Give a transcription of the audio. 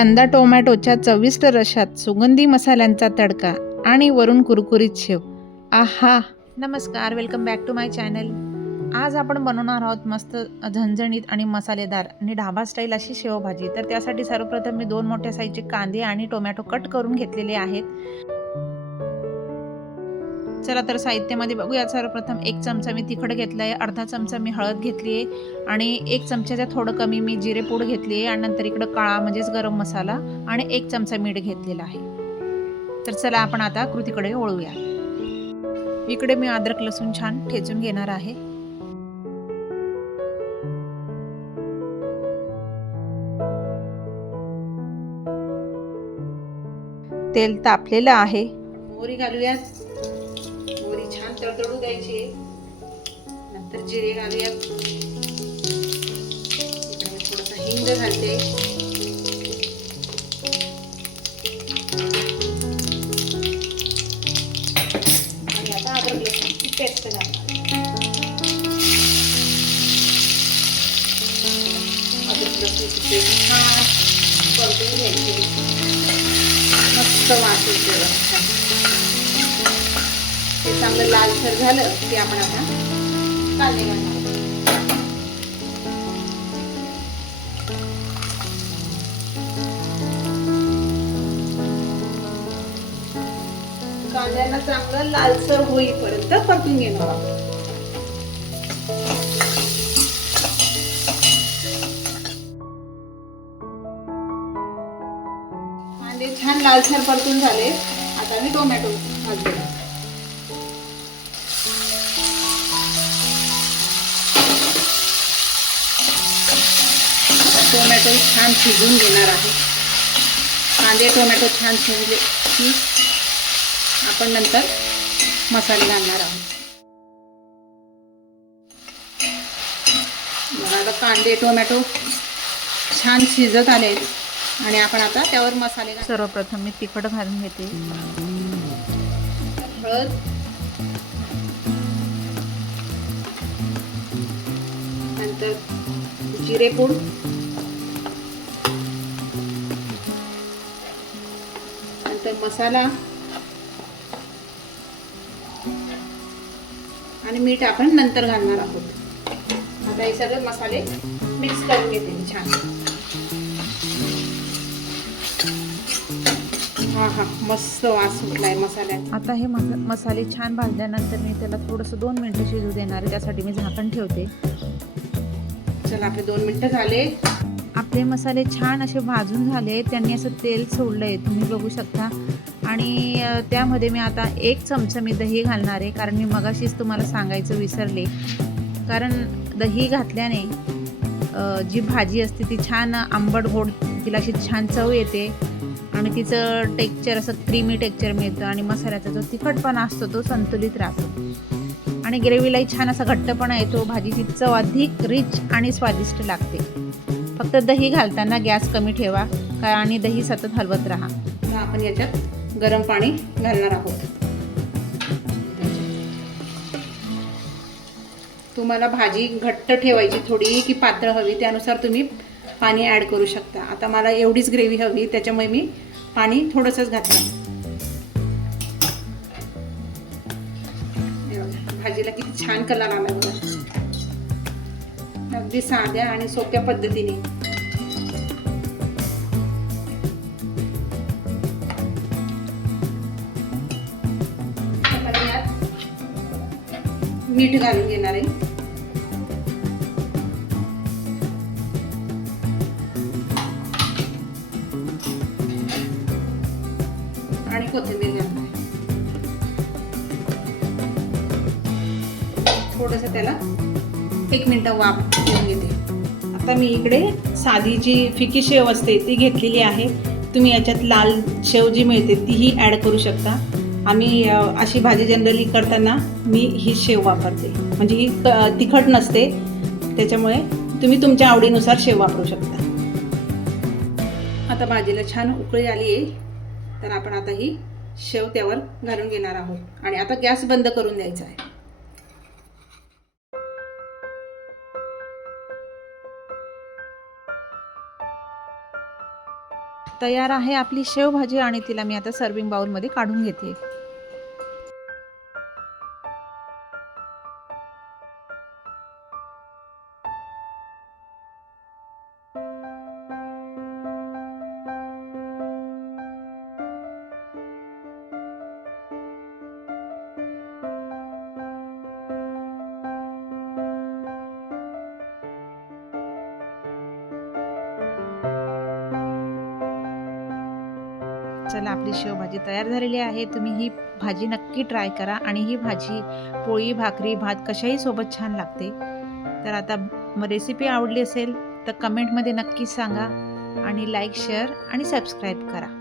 कांदा टोमॅटोच्या चविष्ट रशात सुगंधी मसाल्यांचा तडका आणि वरून कुरकुरीत शेव. आहा! नमस्कार, welcome back to my channel. आज आपण बनवणार आहोत मस्त झणझणीत आणि मसालेदार आणि ढाबा स्टाईल अशी शेवभाजी. तर त्यासाठी सर्वप्रथम मी 2 मोठ्या साईजचे कांदे आणि टोमॅटो कट करून घेतलेले आहेत. चला तर साहित्यामध्ये बघूया. सर्वप्रथम 1 चमचा मी तिखट घेतलं आहे, अर्धा चमचा मी हळद घेतली आहे आणि 1 चमच्याच्या थोडं कमी मी जिरे पूड घेतली आहे आणि नंतर इकडं काळा म्हणजेच गरम मसाला आणि 1 चमचा मीठ घेतलेला आहे. तर चला आपण आता कृतीकडे वळूया. इकडे मी अद्रक लसूण छान ठेचून घेणार आहे. तेल तापलेलं आहे. मोहरी घालूयात. मोहरी छान तडतडू द्यायची. नंतर जिरे घालूयात. इकडे मी थोडासा हिंग घालते. आणि आता अद्रक लसूणची पेस्ट घालणार. अद्रक लसूणची पेस्ट छान परतून घ्यायची. मस्त वास येतो. ते चांगलं लालसर झालं की आपण आता कांदे घालणार. कांद्यांना चांगलं लालसर होईपर्यंत परतून घेणार आहोत. कांदे छान लालसर परतून झाले. आता मी टोमॅटो घालते. टोमॅटो छान शिजवून घेणार आहे. कांदे टोमॅटो छान शिजले की आपण नंतर मसाले घालणार आहोत. आता कांदे टोमॅटो छान शिजत आले आणि आपण आता त्यावर मसाले. सर्वप्रथम मी तिखट घालून घेते. हळद, नंतर जिरे पूड, नंतर मसाला आणि मीठ आपण नंतर घालणार आहोत. आता हे सगळे मसाले मिक्स करून घेते मी छान. हा मस्त वास सुटलाय मसाल्याचा. आता हे मसाले छान भाजल्यानंतर मी त्याला थोडंसं 2 मिनिटं शिजू देणार आहे. त्यासाठी मी झाकण ठेवते. चला, आपले 2 मिनिटं झाले. आपले मसाले छान असे भाजून झाले. त्यांनी असं तेल सोडलंय, तुम्ही बघू शकता. आणि त्यामध्ये मी आता 1 चमचा मी दही घालणार आहे. कारण मी मगाशीच तुम्हाला सांगायचं विसरले. कारण दही घातल्याने जी भाजी असते ती छान आंबट गोड, तिला अशी छान चव येते आणि तिचं टेक्स्चर असं क्रीमी टेक्स्चर मिळतं आणि मसाल्याचा जो तिखटपणा असतो तो संतुलित राहतो आणि ग्रेव्हीलाही छान असा घट्टपणा येतो. भाजीची चव अधिक रिच आणि स्वादिष्ट लागते. फक्त दही घालताना गॅस कमी ठेवा आणि दही सतत हलवत राहा. आपण याच्यात गरम पाणी घालणार आहोत. तुम्हाला भाजी घट्ट ठेवायची थोडी की पातळ हवी त्यानुसार तुम्ही पाणी ॲड करू शकता. आता मला एवढीच ग्रेव्ही हवी, त्याच्यामुळे मी पाणी थोडंसंच घातलं. भाजीला किती छान कलर आला बघा. अगदी साध्या आणि सोप्या पद्धतीने. यात मीठ घालून घेणार आहे. आणि कोथिंबीर घालणार. थोडंसं त्याला 1 मिनिट वाफ देऊन घेते. आता मी इकडे साधी जी फिकी शेव असते ती घेतलेली आहे. तुम्ही याच्यात लाल शेव जी मिळते तीही ॲड करू शकता. आम्ही अशी भाजी जनरली करताना मी ही शेव वापरते. म्हणजे ही तिखट नसते, त्याच्यामुळे तुम्ही तुमच्या आवडीनुसार शेव वापरू शकता. आता भाजीला छान उकळी आली आहे, तर आपण आता ही शेव त्यावर घालून घेणार आहोत आणि आता गॅस बंद करून द्यायचा आहे. तयार आहे आपली शेवभाजी आणि तिला मी आता सर्विंग बाउलमध्ये काढून घेते. चला आपली शेवभाजी तयार झालेली आहे. तुम्ही ही भाजी नक्की ट्राय करा आणि ही भाजी पोळी, भाकरी, भात कशाही सोबत छान लागते. तर आता रेसिपी आवडली असेल तर कमेंटमध्ये नक्की सांगा आणि लाईक, शेअर आणि सबस्क्राईब करा.